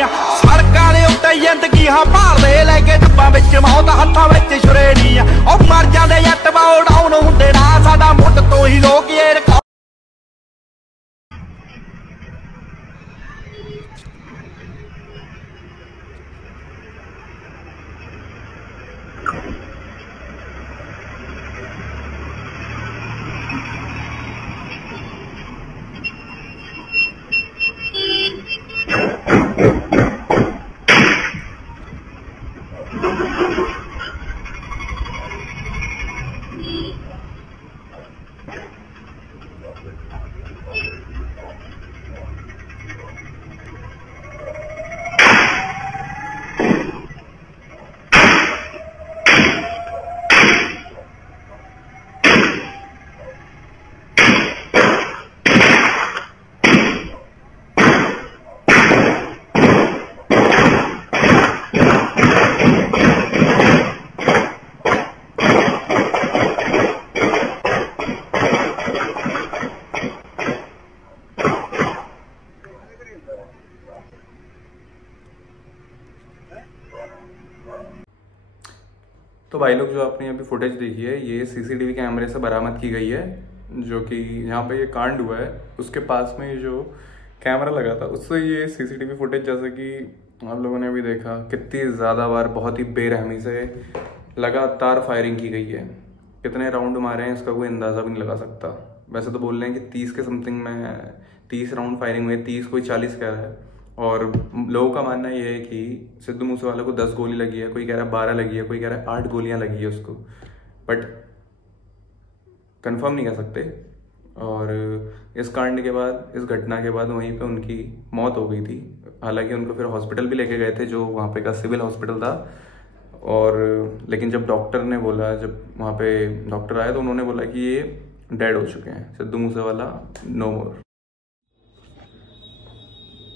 ਦੀਆਂ ਸੜਕਾਂ ਦੇ ਉੱਤੇ ਜ਼ਿੰਦਗੀਆਂ ਭਾਲਦੇ ਲੈ ਕੇ ਡੱਬਾਂ ਵਿੱਚ ਮੌਤ ਹੱਥਾਂ ਵਿੱਚ ਛੁਰੇੜੀਆਂ ਉਹ ਮਰ ਜਾਂਦੇ ਜੱਟ ਬਾਉ ਡਾਊਨ ਹੁੰਦੇ ਨਾ ਸਾਡਾ ਮੁੱਢ ਤੋਂ ਹੀ ਲੋਕ ਇਹ तो भाई लोग जो आपने अभी फुटेज देखी है ये सीसीटीवी कैमरे से बरामद की गई है, जो कि यहाँ पे ये कांड हुआ है उसके पास में जो कैमरा लगा था उससे ये सीसीटीवी फुटेज जैसे कि आप लोगों ने अभी देखा कितनी ज़्यादा बार बहुत ही बेरहमी से लगातार फायरिंग की गई है। कितने राउंड मारे हैं इसका कोई अंदाज़ा भी नहीं लगा सकता। वैसे तो बोल रहे हैं कि 30 के समथिंग में 30 राउंड फायरिंग हुई, 30 कोई 40 कह रहा है। और लोगों का मानना ये है कि सिद्धू मूसेवाला को 10 गोली लगी है, कोई कह रहा है 12 लगी है, कोई कह रहा है 8 गोलियां लगी है उसको, बट कंफर्म नहीं कर सकते। और इस कांड के बाद, इस घटना के बाद वहीं पे उनकी मौत हो गई थी। हालांकि उनको फिर हॉस्पिटल भी लेके गए थे, जो वहाँ पे का सिविल हॉस्पिटल था। और लेकिन जब डॉक्टर ने बोला, जब वहाँ पे डॉक्टर आए तो उन्होंने बोला कि ये डेड हो चुके हैं, सिद्धू मूसेवाला नो मोर।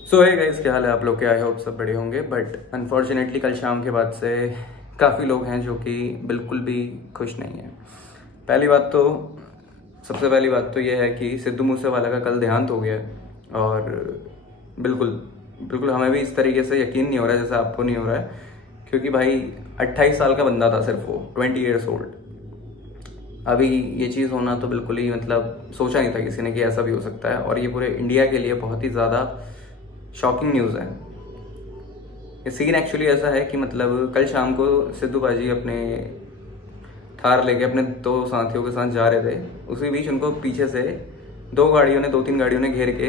सो है गाइस, क्या हाल है आप लोग के? आई होप सब बड़े होंगे। बट अनफॉर्चुनेटली कल शाम के बाद से काफ़ी लोग हैं जो कि बिल्कुल भी खुश नहीं हैं। सबसे पहली बात तो ये है कि सिद्धू मूसेवाला का कल देहांत हो गया है। और बिल्कुल हमें भी इस तरीके से यकीन नहीं हो रहा है जैसे आपको नहीं हो रहा है, क्योंकि भाई 28 साल का बंदा था सिर्फ वो, 20 ईयर्स ओल्ड। अभी ये चीज़ होना तो बिल्कुल ही मतलब सोचा नहीं था किसी ने कि ऐसा भी हो सकता है। और ये पूरे इंडिया के लिए बहुत ही ज़्यादा शॉकिंग न्यूज़ है। ये सीन एक्चुअली ऐसा है कि मतलब कल शाम को सिद्धू बाजी अपने थार लेके अपने 2 साथियों के साथ जा रहे थे। उसी बीच उनको पीछे से 2-3 गाड़ियों ने घेर के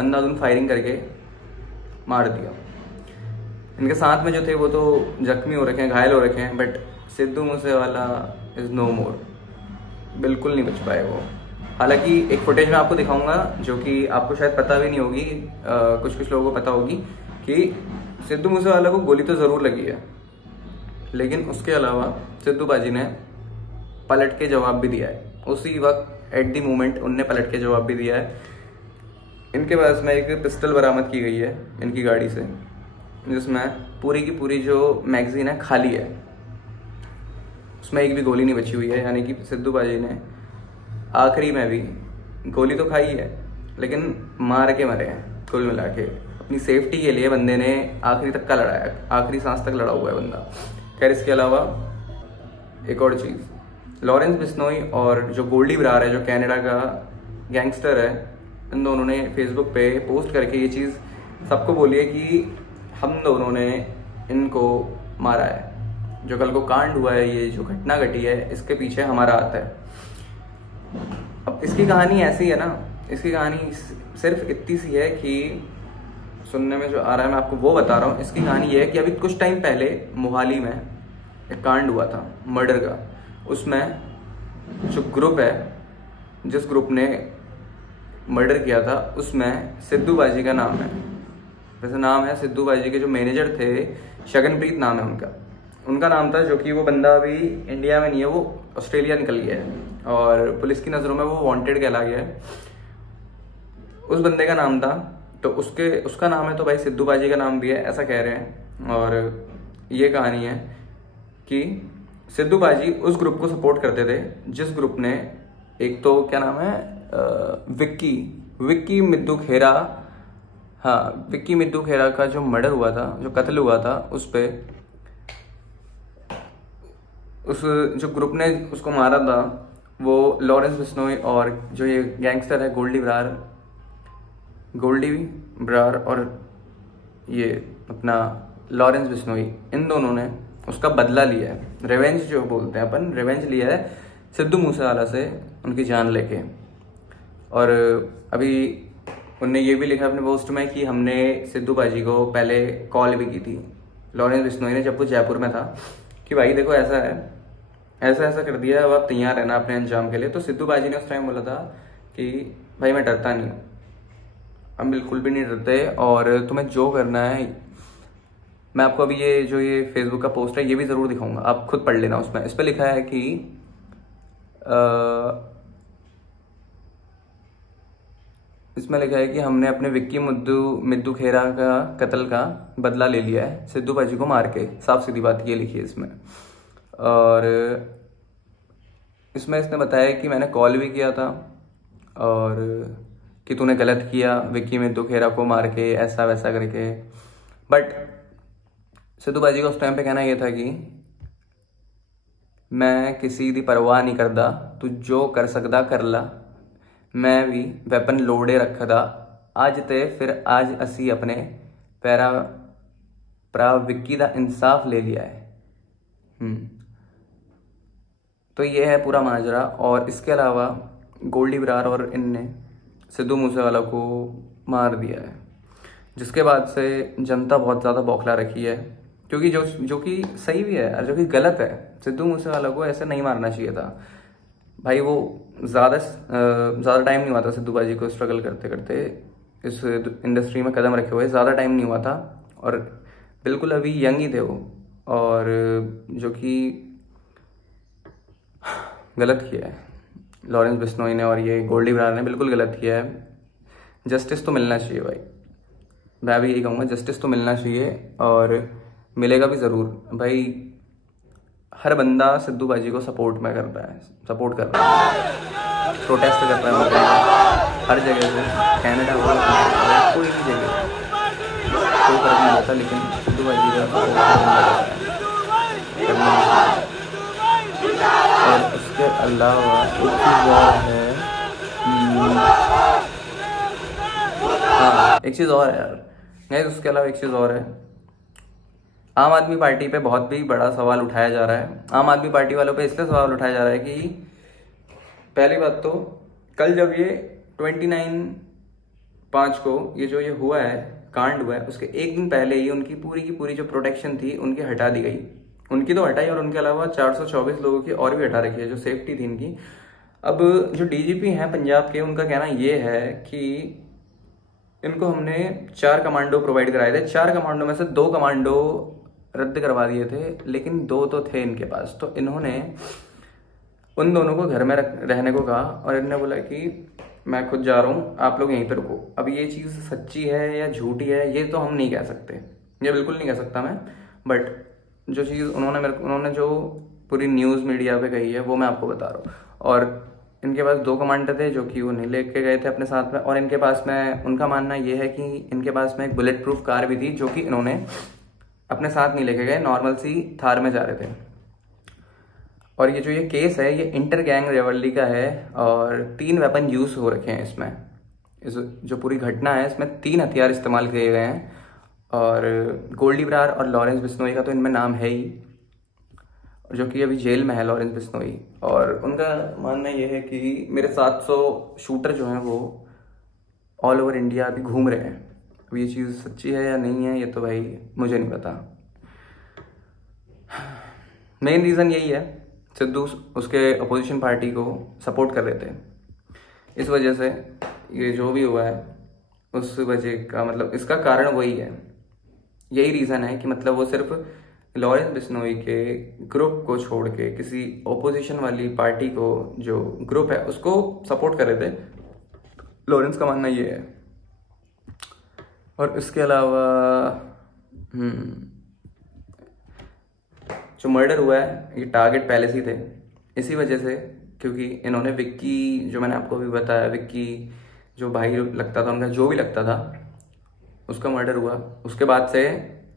अंधाधुंध फायरिंग करके मार दिया। इनके साथ में जो थे वो तो जख्मी हो रखे हैं, घायल हो रखे हैं, but Sidhu Moosewala is no more, बिल्कुल नहीं बच पाए वो। हालांकि एक फुटेज मैं आपको दिखाऊंगा जो कि आपको शायद पता भी नहीं होगी, कुछ लोगों को पता होगी कि सिद्धू मूसेवाला को गोली तो ज़रूर लगी है, लेकिन उसके अलावा सिद्धू बाजी ने पलट के जवाब भी दिया है। उसी वक्त एट दी मोमेंट उनने पलट के जवाब भी दिया है। इनके पास में एक पिस्टल बरामद की गई है इनकी गाड़ी से, जिसमें पूरी की पूरी जो मैगजीन है खाली है, उसमें एक भी गोली नहीं बची हुई है। यानी कि सिद्धू बाजी ने आखिरी में भी गोली तो खाई है, लेकिन मार के मरे हैं कुल मिला के। अपनी सेफ्टी के लिए बंदे ने आखिरी तक का लड़ाया, आखिरी सांस तक लड़ा हुआ है बंदा। खैर, इसके अलावा एक और चीज़, लॉरेंस बिश्नोई और जो गोल्डी बरार है, जो कनाडा का गैंगस्टर है, इन दोनों ने फेसबुक पे पोस्ट करके ये चीज़ सबको बोली है कि हम दोनों ने इनको मारा है। जो कल को कांड हुआ है, ये जो घटना घटी है, इसके पीछे हमारा हाथ है। अब इसकी कहानी ऐसी है ना, इसकी कहानी सिर्फ इतनी सी है कि सुनने में जो आ रहा है मैं आपको वो बता रहा हूँ। इसकी कहानी ये है कि अभी कुछ टाइम पहले मोहाली में एक कांड हुआ था मर्डर का। उसमें जो ग्रुप है, जिस ग्रुप ने मर्डर किया था, उसमें सिद्धू बाजी का नाम है। वैसे नाम है सिद्धू बाजी के जो मैनेजर थे, शगनप्रीत नाम है उनका नाम था, जो कि वो बंदा अभी इंडिया में नहीं है, वो ऑस्ट्रेलिया निकल गया है और पुलिस की नज़रों में वो वांटेड कहला गया है। उस बंदे का नाम था, तो उसका नाम है तो भाई सिद्धू बाजी का नाम भी है, ऐसा कह रहे हैं। और ये कहानी है कि सिद्धू बाजी उस ग्रुप को सपोर्ट करते थे जिस ग्रुप ने, एक तो क्या नाम है, विक्की मिद्दू खेरा हाँ, विक्की मिद्दू खेरा का जो मर्डर हुआ था, जो कत्ल हुआ था, उस पे उस जो ग्रुप ने उसको मारा था वो लॉरेंस बिश्नोई और जो ये गैंगस्टर है गोल्डी ब्रार और ये अपना लॉरेंस बिश्नोई, इन दोनों ने उसका बदला लिया है। रिवेंज जो बोलते हैं अपन, रिवेंज लिया है सिद्धू मूसेवाला से उनकी जान लेके। और अभी उनने ये भी लिखा अपने पोस्ट में कि हमने सिद्धू बाजी को पहले कॉल भी की थी, लॉरेंस बिश्नोई ने, जब वो जयपुर में था, कि भाई देखो ऐसा है, ऐसा ऐसा कर दिया, अब आप तैयार रहना अपने अंजाम के लिए। तो सिद्धू बाजी ने उस टाइम बोला था कि भाई मैं डरता नहीं हूँ, हम बिल्कुल भी नहीं डरते, और तुम्हें जो करना है, मैं आपको अभी ये फेसबुक का पोस्ट है ये भी ज़रूर दिखाऊंगा, आप खुद पढ़ लेना। उसमें इस पर लिखा है कि इसमें लिखा है कि हमने अपने विक्की मिद्दू खेरा का कत्ल का बदला ले लिया है सिद्धू बाजी को मार के, साफ सीधी बात ये लिखी है इसमें। और इसमें इसने बताया कि मैंने कॉल भी किया था और कि तूने गलत किया विक्की मिद्दू खेरा को मार के, ऐसा वैसा करके। बट सिद्धू बाजी का उस टाइम पे कहना ये था कि मैं किसी दी परवाह नहीं करदा, तू जो कर सकदा कर ला, मैं भी वैपन लोड़े रखदा, अज ते फिर आज असी अपने पैरा भरा विक्की दा इंसाफ ले लिया है। तो ये है पूरा माजरा। और इसके अलावा गोल्डी ब्रार और इनने सिद्धू मूसेवाला को मार दिया है, जिसके बाद से जनता बहुत ज़्यादा बौखला रखी है, क्योंकि जो कि सही भी है और जो कि गलत है। सिद्धू मूसेवाला को ऐसे नहीं मारना चाहिए था भाई। वो ज़्यादा टाइम नहीं हुआ था सिद्धू बाजी को स्ट्रगल करते करते इस इंडस्ट्री में कदम रखे हुए, ज़्यादा टाइम नहीं हुआ था, और बिल्कुल अभी यंग ही थे वो, और जो कि गलत किया है लॉरेंस बिश्नोई ने और ये गोल्डी ब्रार ने, बिल्कुल गलत किया है। जस्टिस तो मिलना चाहिए भाई, मैं भी यही कहूँगा, जस्टिस तो मिलना चाहिए और मिलेगा भी ज़रूर भाई। हर बंदा सिद्धू बाजी को सपोर्ट कर रहा है, प्रोटेस्ट कर रहा है हर जगह से, कनाडा हो कोई भी जगह, कोई फर्क नहीं पड़ता, लेकिन सिद्धू बाजी का और उसके अलावा एक चीज़ और है, हाँ एक चीज़ और है यार गाइस, उसके अलावा एक चीज़ और है। आम आदमी पार्टी पे बहुत भी बड़ा सवाल उठाया जा रहा है। आम आदमी पार्टी वालों पे इसलिए सवाल उठाया जा रहा है कि पहली बात तो कल जब ये 29/5 को ये हुआ है, कांड हुआ है, उसके एक दिन पहले ही उनकी पूरी की पूरी जो प्रोटेक्शन थी उनकी हटा दी गई। उनकी तो हटाई और उनके अलावा 424 लोगों की और भी हटा रखी है, जो सेफ्टी थी इनकी। अब जो डीजीपी हैं पंजाब के, उनका कहना ये है कि इनको हमने 4 कमांडो प्रोवाइड कराए थे, 4 कमांडो में से 2 कमांडो रद्द करवा दिए थे, लेकिन 2 तो थे इनके पास। तो इन्होंने उन दोनों को घर में रहने को कहा और इन्होंने बोला कि मैं खुद जा रहा हूँ, आप लोग यहीं पर रुको। अब ये चीज़ सच्ची है या झूठी है ये तो हम नहीं कह सकते, ये बिल्कुल नहीं कह सकता मैं। बट जो चीज़ उन्होंने जो पूरी न्यूज़ मीडिया पे कही है वो मैं आपको बता रहा हूँ। और इनके पास 2 कमांडर थे जो कि वो नहीं लेके गए थे अपने साथ में, और इनके पास में, उनका मानना ये है कि इनके पास में एक बुलेट प्रूफ कार भी थी जो कि इन्होंने अपने साथ नहीं लेके गए, नॉर्मल सी थार में जा रहे थे। और ये जो ये केस है ये इंटर गैंग रिवलरी का है और 3 वेपन यूज हो रखे हैं इसमें। इस जो पूरी घटना है इसमें 3 हथियार इस्तेमाल किए गए हैं, और गोल्डी ब्रार और लॉरेंस बिश्नोई का तो इनमें नाम है ही, जो कि अभी जेल में है लॉरेंस बिश्नोई। और उनका मानना ये है कि मेरे 700 शूटर जो हैं वो ऑल ओवर इंडिया अभी घूम रहे हैं। अब ये चीज़ सच्ची है या नहीं है ये तो भाई मुझे नहीं पता। मेन रीज़न यही है, सिद्धू उसके अपोजिशन पार्टी को सपोर्ट कर रहे थे, इस वजह से ये जो भी हुआ है उस वजह का मतलब इसका कारण वही है। यही रीज़न है कि मतलब वो सिर्फ लॉरेंस बिश्नोई के ग्रुप को छोड़ के किसी ओपोजिशन वाली पार्टी को, जो ग्रुप है उसको सपोर्ट कर रहे थे, लॉरेंस का मानना ये है। और इसके अलावा जो मर्डर हुआ है ये टारगेट पहले से ही थे, इसी वजह से, क्योंकि इन्होंने विक्की, जो मैंने आपको भी बताया, विक्की जो भाई लगता था उनका, जो भी लगता था, उसका मर्डर हुआ, उसके बाद से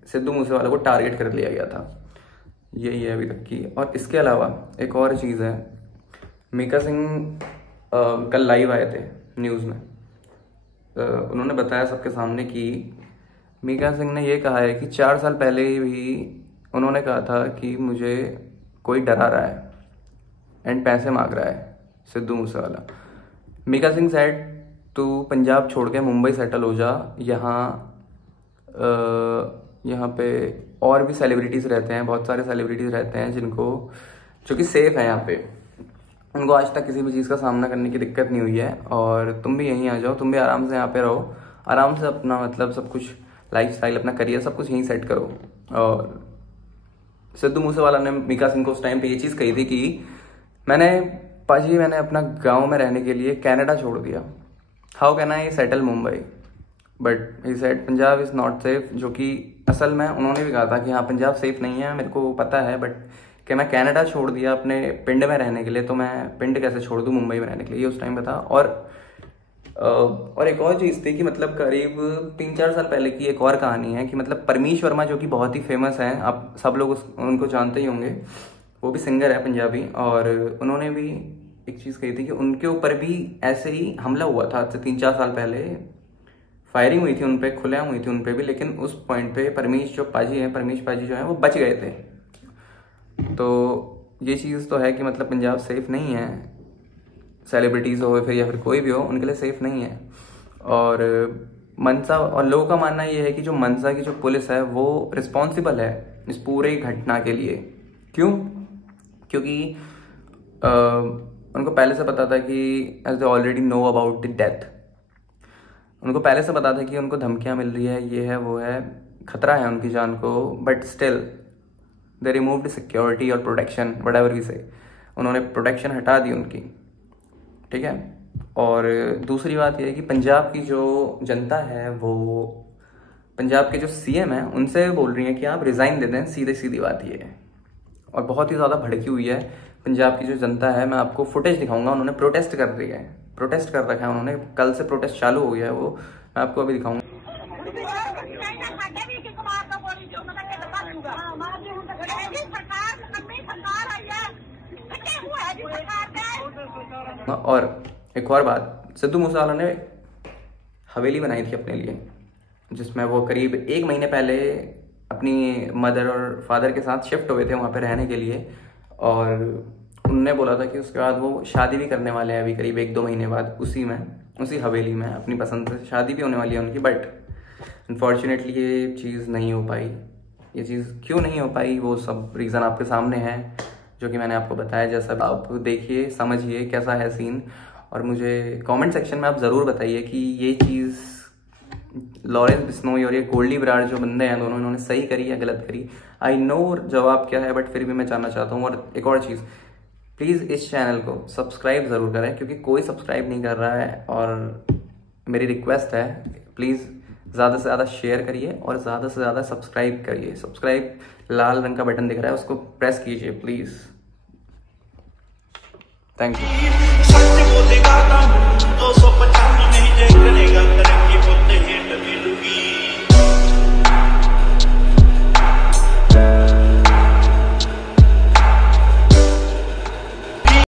सिद्धू मूसेवाला को टारगेट कर लिया गया था। यही है अभी तक की। और इसके अलावा एक और चीज़ है, मीका सिंह कल लाइव आए थे न्यूज़ में। उन्होंने बताया सबके सामने कि मीका सिंह ने ये कहा है कि 4 साल पहले भी उन्होंने कहा था कि मुझे कोई डरा रहा है एंड पैसे मांग रहा है सिद्धू मूसेवाला। मीका सिंह सेड तू पंजाब छोड़ के मुंबई सेटल हो जा, यहाँ पे और भी सेलिब्रिटीज़ रहते हैं, बहुत सारे सेलिब्रिटीज़ रहते हैं जो कि सेफ़ है यहाँ पे, उनको आज तक किसी भी चीज़ का सामना करने की दिक्कत नहीं हुई है। और तुम भी यहीं आ जाओ, तुम भी आराम से यहाँ पे रहो, आराम से अपना मतलब सब कुछ लाइफस्टाइल, अपना करियर सब कुछ यहीं सेट करो। और सिद्धू मूसेवाला ने मीका सिंह को उस टाइम पे ये चीज़ कही थी कि मैंने अपना गांव में रहने के लिए कनाडा छोड़ दिया, how can I settle Mumbai, but he said Punjab is not safe. जो कि असल में उन्होंने भी कहा था कि हाँ पंजाब सेफ नहीं है, मेरे को पता है, बट कि मैं कनाडा छोड़ दिया अपने पिंड में रहने के लिए, तो मैं पिंड कैसे छोड़ दूँ मुंबई में रहने के लिए, ये उस टाइम पे था। और एक और चीज़ थी कि मतलब करीब 3-4 साल पहले की एक और कहानी है कि मतलब परमीश वर्मा जो कि बहुत ही फेमस हैं, आप सब लोग उनको जानते ही होंगे, वो भी सिंगर है पंजाबी, और उन्होंने भी एक चीज़ कही थी कि उनके ऊपर भी ऐसे ही हमला हुआ था आज से 3-4 साल पहले, फायरिंग हुई थी उन पर, खुलेआम हुई थी उन पर भी, लेकिन उस पॉइंट पे परमीश पाजी जो है वो बच गए थे। तो ये चीज़ तो है कि मतलब पंजाब सेफ़ नहीं है, सेलिब्रिटीज़ हो फिर या फिर कोई भी हो, उनके लिए सेफ़ नहीं है। और मनसा और लोगों का मानना ये है कि जो मनसा की जो पुलिस है वो रिस्पॉन्सिबल है इस पूरे घटना के लिए। क्यों? क्योंकि उनको पहले से पता था कि as they already know about the death, उनको पहले से पता था कि उनको धमकियाँ मिल रही है, ये है वो है, खतरा है उनकी जान को, but still they removed security और प्रोटेक्शन, व्हाटएवर वी से, उन्होंने प्रोटेक्शन हटा दी उनकी, ठीक है। और दूसरी बात यह है कि पंजाब की जो जनता है वो पंजाब के जो सीएम हैं उनसे बोल रही है कि आप रिज़ाइन दे दें, सीधी बात ये है। और बहुत ही ज़्यादा भड़की हुई है पंजाब की जो जनता है, मैं आपको फुटेज दिखाऊंगा, उन्होंने प्रोटेस्ट कर रही है, प्रोटेस्ट कर रखा है उन्होंने, कल से प्रोटेस्ट चालू हो गया है, वो मैं आपको अभी दिखाऊंगा। और एक और बात, सिद्धू मूसेवाला ने हवेली बनाई थी अपने लिए, जिसमें वो करीब 1 महीने पहले अपनी मदर और फादर के साथ शिफ्ट हुए थे वहाँ पे रहने के लिए। और उनने बोला था कि उसके बाद वो शादी भी करने वाले हैं अभी करीब 1-2 महीने बाद, उसी हवेली में अपनी पसंद से शादी भी होने वाली है उनकी। बट अनफॉर्चुनेटली ये चीज़ नहीं हो पाई। ये चीज़ क्यों नहीं हो पाई वो सब रीज़न आपके सामने है, जो कि मैंने आपको बताया। जैसा आप देखिए, समझिए कैसा है सीन, और मुझे कमेंट सेक्शन में आप ज़रूर बताइए कि ये चीज़ लॉरेंस बिश्नोई और ये गोल्डी बराड़ जो बंदे हैं दोनों, इन्होंने सही करी या गलत करी। आई नो जवाब क्या है, बट फिर भी मैं जानना चाहता हूँ। और एक और चीज़, प्लीज़ इस चैनल को सब्सक्राइब ज़रूर करें, क्योंकि कोई सब्सक्राइब नहीं कर रहा है। और मेरी रिक्वेस्ट है, प्लीज़ ज़्यादा से ज़्यादा शेयर करिए और ज़्यादा से ज़्यादा सब्सक्राइब करिए। सब्सक्राइब लाल रंग का बटन दिख रहा है, उसको प्रेस कीजिए प्लीज़। Thank you.